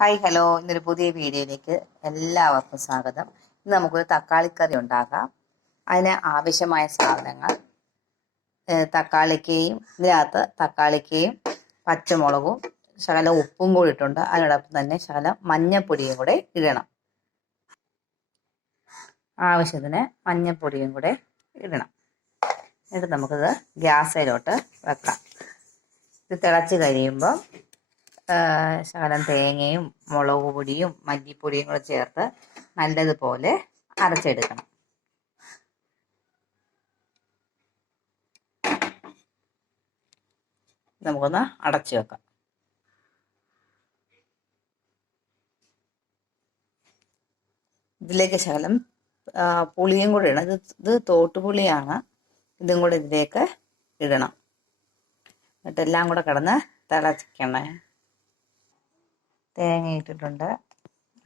Hi hello. ഇന്നൊരു പുതിയ വീഡിയോയിലേക്ക് എല്ലാവർക്കും സ്വാഗതം. ഇന്ന് നമുക്കൊരു തക്കാളിക്കറി ഉണ്ടാക്കാം അതിന് ആവശ്യമായ സാധനങ്ങൾ തക്കാളിക്കയും ഇതിനകത്ത് തക്കാളിക്കയും പച്ചമുളകും ശകലം ഉപ്പും കൂടി ഇട്ടുണ്ട്. അതിനോടൊപ്പം തന്നെ ശകലം മഞ്ഞപ്പൊടിയും കൂടെ ഇടണം. ആവശ്യത്തിന് മഞ്ഞപ്പൊടിയും കൂടെ ഇടണം. എന്നിട്ട് നമുക്കിത് ഗ്യാസിലോട്ട് വെക്കാം. ഇത് തിളച്ച് കഴിയുമ്പോൾ ശകലം തേങ്ങയും മുളക് പൊടിയും മല്ലിപ്പൊടിയും കൂടെ ചേർത്ത് നല്ലതുപോലെ അരച്ചെടുക്കണം. നമുക്കൊന്ന് അടച്ചു വെക്കാം. ഇതിലേക്ക് ശകലം പുളിയും കൂടെ ഇടണം. ഇത് ഇത് തോട്ടുപുളിയാണ് ഇതും കൂടെ ഇതിലേക്ക് ഇടണം. എന്നിട്ട് എല്ലാം കൂടെ കിടന്ന് തിളച്ചിക്കണേ തേങ്ങ ഇട്ടിട്ടുണ്ട്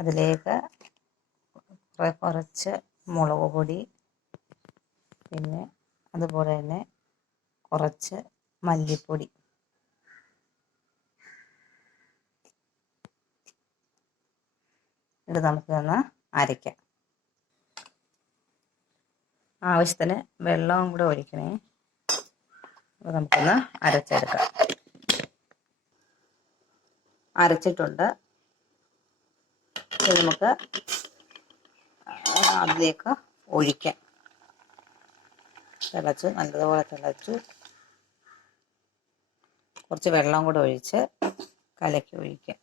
അതിലേക്ക് കുറച്ച് മുളക് പൊടി പിന്നെ അതുപോലെ തന്നെ കുറച്ച് മല്ലിപ്പൊടി. ഇത് നമുക്ക് ഒന്ന് അരയ്ക്കാം ആവശ്യത്തിന് വെള്ളവും കൂടെ ഒഴിക്കണേ. അപ്പോൾ നമുക്കൊന്ന് അരച്ചെടുക്കാം. അരച്ചിട്ടുണ്ട്. ഇത് നമുക്ക് അതിലേക്ക് ഒഴിക്കാം. തിളച്ചു നല്ലതുപോലെ തിളച്ചു കുറച്ച് വെള്ളം കൂടെ ഒഴിച്ച് കലക്കി ഒഴിക്കാം.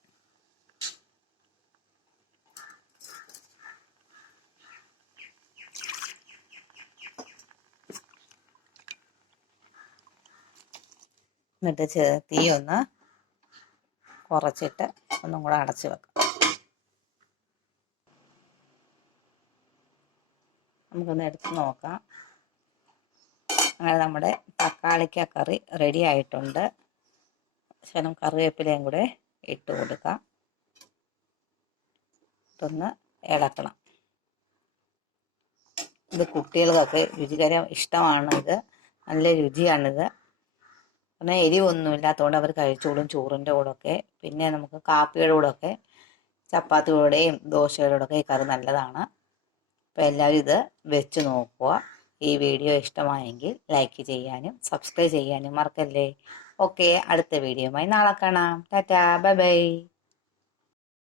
എന്നിട്ട് തീ ഒന്ന് കുറച്ചിട്ട് ഒന്നും കൂടെ അടച്ചു വെക്കാം. നമുക്കൊന്ന് എടുത്ത് നോക്കാം. അങ്ങനെ നമ്മുടെ തക്കാളിക്ക കറി റെഡി ആയിട്ടുണ്ട്. ശകലം കറിവേപ്പിലയും കൂടെ ഇട്ട് കൊടുക്കാം. ഇതൊന്ന് ഇളക്കണം. ഇത് കുട്ടികൾക്കൊക്കെ രുചികരം ഇഷ്ടമാണ് ഇത് നല്ല രുചിയാണിത്. പിന്നെ എരിവൊന്നും ഇല്ലാത്തതുകൊണ്ട് അവർ കഴിച്ചോളും ചോറിന്റെ കൂടെയൊക്കെ. പിന്നെ നമുക്ക് കാപ്പിയുടെ കൂടെയൊക്കെ ചപ്പാത്തിയുടെയും ദോശയുടെ കൂടെയൊക്കെ ഈ കറി നല്ലതാണ്. അപ്പോൾ എല്ലാവരും ഇത് വെച്ച് നോക്കുക. ഈ വീഡിയോ ഇഷ്ടമായെങ്കിൽ ലൈക്ക് ചെയ്യാനും സബ്സ്ക്രൈബ് ചെയ്യാനും മറക്കല്ലേ. ഓക്കെ അടുത്ത വീഡിയോയുമായി നാളെ കാണാം. Tata bye bye.